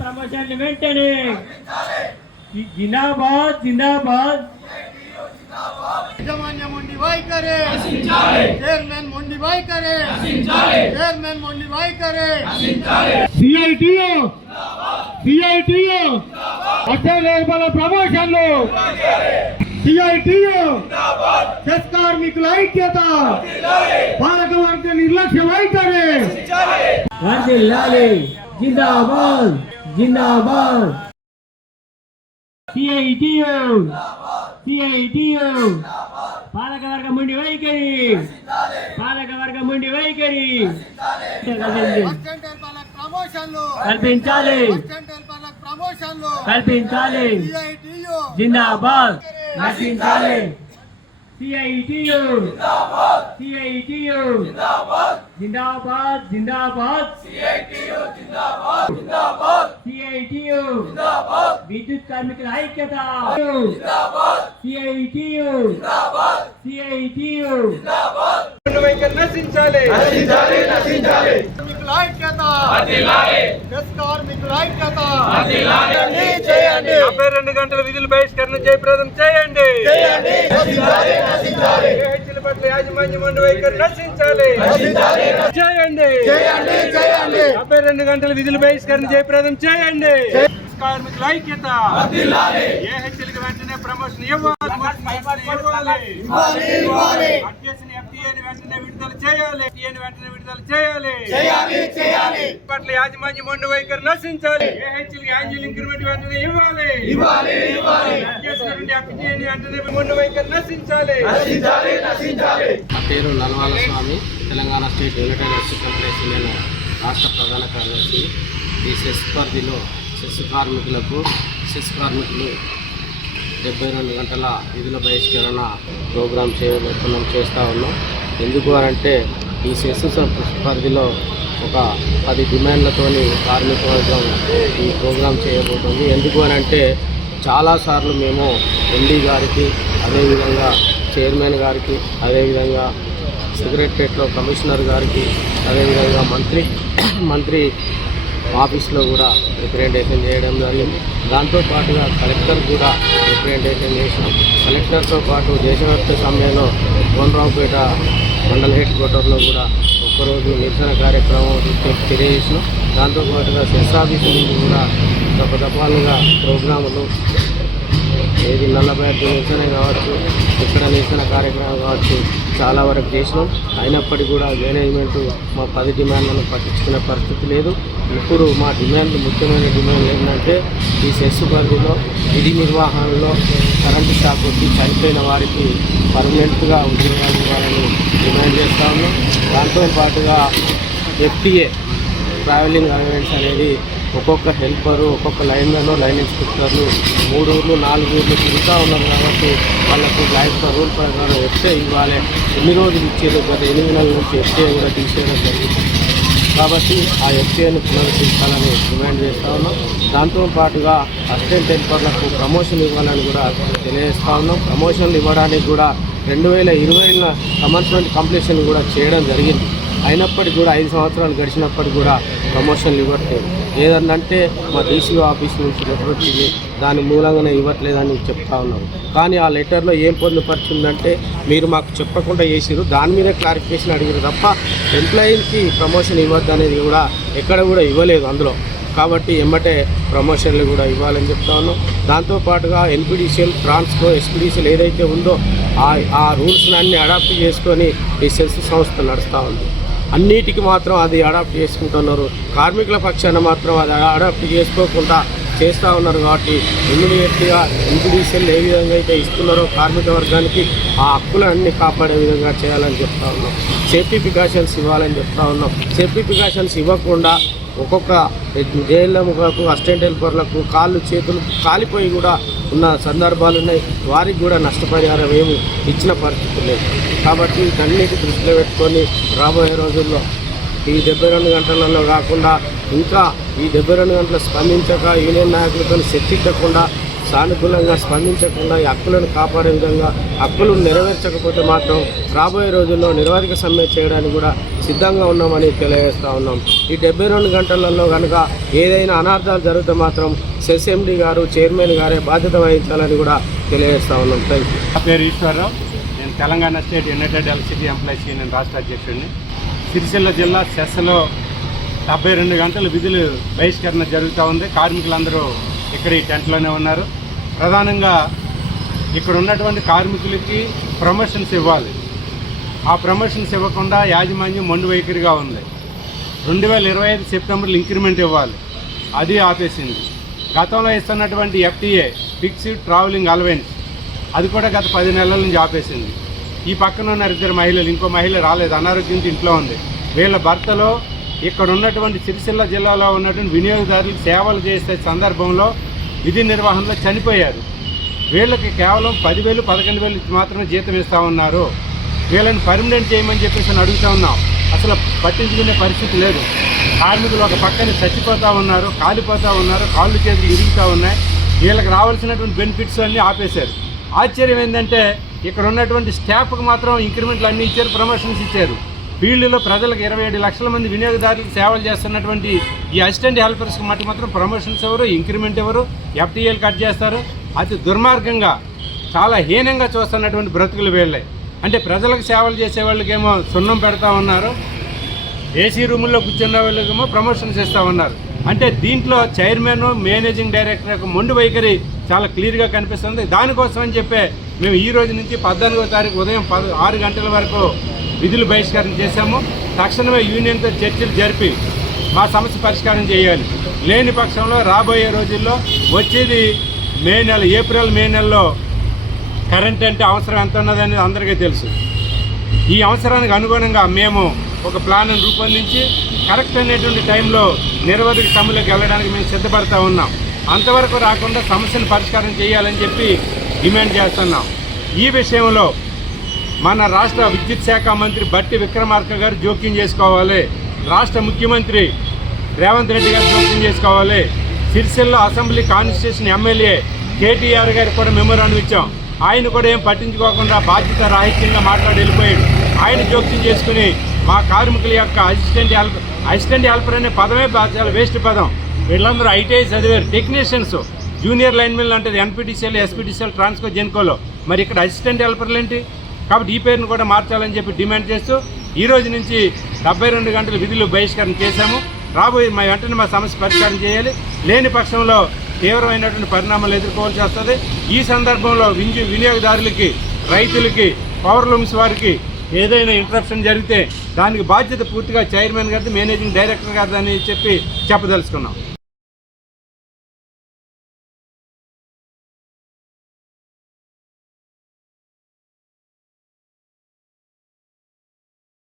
Promotion వెంటనే జిందాబాద్ జిందాబాద్ याजमान्य Maundy भाई करे चेयरमैन मोंडी भाई करे चेयरमैन मोंडी भाई करे सीआईटीओ అట్టేలేబల ప్రమోషన్లు सीआईटीओ చెస్ కార్మికుల ఐక్యత పాలకవర్గ నిర్లక్ష్యం వైఖరి వర్ధిల్లాలి జిందాబాద్ జిందాబాద్ सीआईटीओ పాలకవర్గ ముండి వైఖరి కల్పించాలి జిందాబాద్ నశించాలి सीआईटीओ జిందాబాద్ सीआईटीओ విద్యుత్ కార్మికుల ఐక్యత सीआईटीओ నశించాలి కార్మికుల ఐక్యత చెస్ కార్మికుల ఐక్యత చేయండి 72 గంటల విధులు బహిష్కరణ జయప్రదం చేయండి పట్ల యాజమాన్య మండలి వైఖరి నశించాలి చేయండి 72 గంటల విధులు బహిష్కరణ జయప్రదం చేయండి కార్మికుల ఐక్యత ఏహెచ్ఎల్కి వెంటనే ప్రమోషన్ ఇవ్వాలి వెంటనే విడుదల చేయాలి పట్ల యాజమాన్య మండలి వైఖరి నశించాలి ఏహెచ్ఎల్ యాన్యువల్ ఇంక్రిమెంట్ వెంటనే ఇవ్వాలి వెంటనే మండలి వైఖరి నశించాలి నా పేరు Nalvala Swamy, Telangana state united electric employees union రాష్ట్ర ప్రధాన కార్యదర్శి. ఈ సెస్ పరిధిలో సెస్ కార్మికులు 72 గంటల విధుల బహిష్కరణ ప్రోగ్రాం చేస్తూ ఉన్నాం. ఎందుకు అనంటే ఈ సెస్ పరిధిలో ఒక 10 డిమాండ్లతోని కార్మిక వర్గం ఈ ప్రోగ్రాం చేయబోతుంది. ఎందుకు అనంటే చాలాసార్లు మేము ఎండీ గారికి, అదేవిధంగా చైర్మన్ గారికి, అదేవిధంగా సెక్రటరియట్లో కమిషనర్ గారికి, అదేవిధంగా మంత్రి ఆఫీస్లో కూడా రిప్రజెంటేషన్ చేయడం జరిగింది. దాంతోపాటుగా కలెక్టర్ కూడా రిప్రజెంటేషన్ చేసినాం. కలెక్టర్తో పాటు దేశవ్యాప్త సమ్మెలో కోనరావుపేట మండల హెడ్ క్వార్టర్లో కూడా ఒక్కరోజు నిరసన కార్యక్రమం తెలియజేసినాం. దాంతోపాటుగా సెస్ ఆఫీసు నుంచి కూడా దఫాలుగా ప్రోగ్రాములు ఏది నల్లబెట్టు నిరసన కావచ్చు, ఇక్కడ నిరసన కార్యక్రమం కావచ్చు, చాలా వరకు చేసినాం. అయినప్పటికీ కూడా మేనేజ్మెంట్ మా 10 డిమాండ్లను పట్టించుకునే పరిస్థితి లేదు. ఇప్పుడు మా ముఖ్యమైన డిమాండ్లు ఏంటంటే ఈ సెస్ పరిధిలో విధి నిర్వహణలో కరెంటు షాక్ వచ్చి చనిపోయిన వారికి పర్మనెంట్గా ఉద్యోగాలు ఇవ్వాలని డిమాండ్ చేస్తూ ఉన్నాం. దాంతోపాటుగా FTA ట్రావెలింగ్ అలవెన్స్ అనేది ఒక్కొక్క హెల్పరు, ఒక్కొక్క లైన్లలో లైన్ ఇన్స్పెక్టర్లు 3 ఊర్లు 4 ఊర్లు తిరుగుతూ ఉన్నారు కాబట్టి వాళ్ళకు లైఫ్ రూల్ ప్రకారం FTA ఇవ్వాలి. ఎన్ని రోజులు ఇచ్చేది గత 8 నెలల నుంచి FTA కూడా తీసేయడం జరిగింది. కాబట్టి ఆ FTAను పునరుద్ధరించాలని డిమాండ్ చేస్తూ ఉన్నాం. దాంతోపాటుగా అసిస్టెంట్ హెల్పర్లకు ప్రమోషన్ ఇవ్వాలని కూడా తెలియజేస్తూ ఉన్నాం. ప్రమోషన్లు ఇవ్వడానికి కూడా 2020 కమర్స్మెంట్ కంప్లీషన్ కూడా చేయడం జరిగింది. అయినప్పటికీ కూడా 5 సంవత్సరాలు గడిచినప్పటికీ కూడా ప్రమోషన్లు ఇవ్వట్లేదు. ఏదంటే మా DCO ఆఫీస్ నుంచి లెటర్ వచ్చింది, దాని మూలంగానే ఇవ్వట్లేదని చెప్తా ఉన్నారు. కానీ ఆ లెటర్లో ఏం పొందుపరిచిందంటే మీరు మాకు చెప్పకుండా చేసిరు, దాని మీదే క్లారిఫికేషన్ అడిగారు తప్ప ఎంప్లాయీకి ప్రమోషన్ ఇవ్వద్దు అనేది కూడా ఎక్కడ కూడా ఇవ్వలేదు అందులో. కాబట్టి ఎమ్మటే ప్రమోషన్లు కూడా ఇవ్వాలని చెప్తా ఉన్నాం. దాంతోపాటుగా NPDCL, ట్రాన్స్కో, SPDCL ఏదైతే ఉందో ఆ రూల్స్ని అన్ని అడాప్ట్ చేసుకొని ఈ సెస్ సంస్థ నడుస్తూ ఉంది. అన్నిటికీ మాత్రం అది అడాప్ట్ చేసుకుంటున్నారు. కార్మికుల పక్షాన మాత్రం అది అడాప్ట్ చేసుకోకుండా చేస్తూ ఉన్నారు. కాబట్టి ఇమ్మీడియట్గా NPDCL ఏ విధంగా అయితే ఇస్తున్నారో కార్మిక వర్గానికి ఆ హక్కులన్నీ కాపాడే విధంగా చేయాలని చెప్తా ఉన్నాం. సేఫ్టీ ప్రికాషన్స్ ఇవ్వాలని చెప్తా ఉన్నాం. సేఫ్టీ ప్రికాషన్స్ ఇవ్వకుండా ఒక్కొక్క జైళ్ళకు అసిస్టెంట్ హెల్పర్లకు కాళ్ళు చేతులు కాలిపోయి కూడా ఉన్న సందర్భాలు ఉన్నాయి. వారికి కూడా నష్టపరిహారం ఏమి ఇచ్చిన పరిస్థితి లేదు. కాబట్టి వీటన్నిటి దృష్టిలో పెట్టుకొని రాబోయే రోజుల్లో ఈ 72 గంటలలో కాకుండా ఇంకా ఈ 72 గంటలు స్పందించక యూనియన్ నాయకులతో చర్చించకుండా సానుకూలంగా స్పందించకుండా ఈ హక్కులను కాపాడే విధంగా హక్కులు నెరవేర్చకపోతే మాత్రం రాబోయే రోజుల్లో నిరవధిక సమ్మె చేయడానికి కూడా సిద్ధంగా ఉన్నామని తెలియజేస్తూ ఉన్నాం. ఈ 72 గంటలలో కనుక ఏదైనా అనార్థాలు జరిగితే మాత్రం సెస్ ఎండీ గారు, చైర్మన్ గారే బాధ్యత వహించాలని కూడా తెలియజేస్తూ ఉన్నాం. Thank you. నా పేరు ఈశ్వరరావు. నేను Telangana state United electricity employees union రాష్ట్ర అధ్యక్షుడిని. సిరిసిల్ల జిల్లా సెస్లో 72 గంటల విధులు బహిష్కరణ జరుగుతూ ఉంది. కార్మికులందరూ ఇక్కడ ఈ టెంట్లోనే ఉన్నారు. ప్రధానంగా ఇక్కడ ఉన్నటువంటి కార్మికులకి ప్రమోషన్స్ ఇవ్వాలి. ఆ ప్రమోషన్స్ ఇవ్వకుండా యాజమాన్యం మొండి వైఖరిగా ఉంది. 2025 సెప్టెంబర్లో ఇంక్రిమెంట్ ఇవ్వాలి, అది ఆపేసింది. గతంలో ఇస్తున్నటువంటి FTA ఫిక్స్డ్ ట్రావెలింగ్ అలవెన్స్ అది కూడా గత 10 నెలల నుంచి ఆపేసింది. ఈ పక్కన ఉన్న 2 మహిళలు, ఇంకో మహిళ రాలేదు, అనారోగ్యంతో ఇంట్లో ఉంది. వీళ్ళ భర్తలో ఇక్కడ ఉన్నటువంటి సిరిసిల్ల జిల్లాలో ఉన్నటువంటి వినియోగదారులకు సేవలు చేసే సందర్భంలో విధి నిర్వహణలో చనిపోయారు. వీళ్ళకి కేవలం 10,000, 11,000 మాత్రమే జీతం ఇస్తూ ఉన్నారు. వీళ్ళని పర్మనెంట్ చేయమని చెప్పేసి అడుగుతూ ఉన్నాం. అసలు పట్టించుకునే పరిస్థితి లేదు. కార్మికులు ఒక పక్కన చచ్చిపోతూ ఉన్నారు, కాలిపోతూ ఉన్నారు, కాళ్ళు చేతులు ఇరుగుతూ ఉన్నాయి. వీళ్ళకి రావాల్సినటువంటి బెనిఫిట్స్ అన్నీ ఆపేశారు. ఆశ్చర్యం ఏంటంటే ఇక్కడ ఉన్నటువంటి స్టాఫ్కి మాత్రం ఇంక్రిమెంట్లు అన్నీ ఇచ్చారు, ప్రమోషన్స్ ఇచ్చారు. ఫీల్డ్లో ప్రజలకు 27 లక్షల మంది వినియోగదారులకు సేవలు చేస్తున్నటువంటి ఈ అసిస్టెంట్ హెల్పర్స్కి మాత్రం ప్రమోషన్స్ ఎవరు, ఇంక్రిమెంట్ ఎవరు, FTAలు కట్ చేస్తారు. అతి దుర్మార్గంగా, చాలా హీనంగా చూస్తున్నటువంటి బ్రతుకులు వీళ్ళే. అంటే ప్రజలకు సేవలు చేసే వాళ్ళకేమో సున్నం పెడతా ఉన్నారు, ఏసీ రూముల్లో కూర్చున్న వాళ్ళకేమో ప్రమోషన్స్ ఇస్తూ ఉన్నారు. అంటే దీంట్లో చైర్మన్, మేనేజింగ్ డైరెక్టర్ యొక్క మొండి వైఖరి చాలా క్లియర్గా కనిపిస్తుంది. దానికోసం అని చెప్పే మేము ఈ రోజు నుంచి 14వ తారీఖు ఉదయం 6 గంటల వరకు విధులు బహిష్కరణ చేశాము. తక్షణమే యూనియన్తో చర్చలు జరిపి మా సమస్య పరిష్కారం చేయాలి. లేని పక్షంలో రాబోయే రోజుల్లో వచ్చేది ఏప్రిల్ మే నెలలో కరెంట్ అంటే అవసరం ఎంత ఉన్నదని అందరికీ తెలుసు. ఈ అవసరానికి అనుగుణంగా మేము ఒక ప్లాన్ రూపొందించి కరెక్ట్ అనేటువంటి టైంలో నిరవధిక సమ్మెలోకి వెళ్ళడానికి మేము సిద్ధపడతా ఉన్నాం. అంతవరకు రాకుండా సమస్యను పరిష్కారం చేయాలని చెప్పి డిమాండ్ చేస్తున్నాం. ఈ విషయంలో మన రాష్ట్ర విద్యుత్ శాఖ మంత్రి బట్టి విక్రమార్క గారు జోక్యం చేసుకోవాలి, రాష్ట్ర ముఖ్యమంత్రి రేవంత్ రెడ్డి గారు జోక్యం చేసుకోవాలి. Sircilla assembly constitution MLA KTR గారికి కూడా మెమోరాండం ఇచ్చాం. ఆయన కూడా ఏం పట్టించుకోకుండా బాధ్యత రాహిత్యంగా మాట్లాడి వెళ్ళిపోయాడు. ఆయన జోక్యం చేసుకుని మా కార్మికుల యొక్క అసిస్టెంట్ హెల్పర్ అనే పదమే చాలా వేస్ట్ పదం. వీళ్ళందరూ ITI చదివారు, టెక్నీషియన్స్, జూనియర్ లైన్మెన్లు అంటే NPTCL, SPTCL, ట్రాన్స్కో, జెన్కోలో. మరి ఇక్కడ అసిస్టెంట్ హెల్పర్లు ఏంటి? కాబట్టి ఈ పేరును కూడా మార్చాలని చెప్పి డిమాండ్ చేస్తూ ఈ రోజు నుంచి 72 గంటల విధులు బహిష్కరణ చేశాము. రాబోయే వెంటనే మా సమస్య పరిష్కారం చేయాలి. లేని పక్షంలో తీవ్రమైనటువంటి పరిణామాలు ఎదుర్కోవాల్సి వస్తుంది. ఈ సందర్భంలో వినియోగదారులకి, రైతులకి, పవర్ లూమ్స్ వారికి ఏదైనా ఇంటరప్షన్ జరిగితే దానికి బాధ్యత పూర్తిగా చైర్మన్ గారిది, మేనేజింగ్ డైరెక్టర్ గారిది అని చెప్పి చెప్పదలుచుకున్నాం.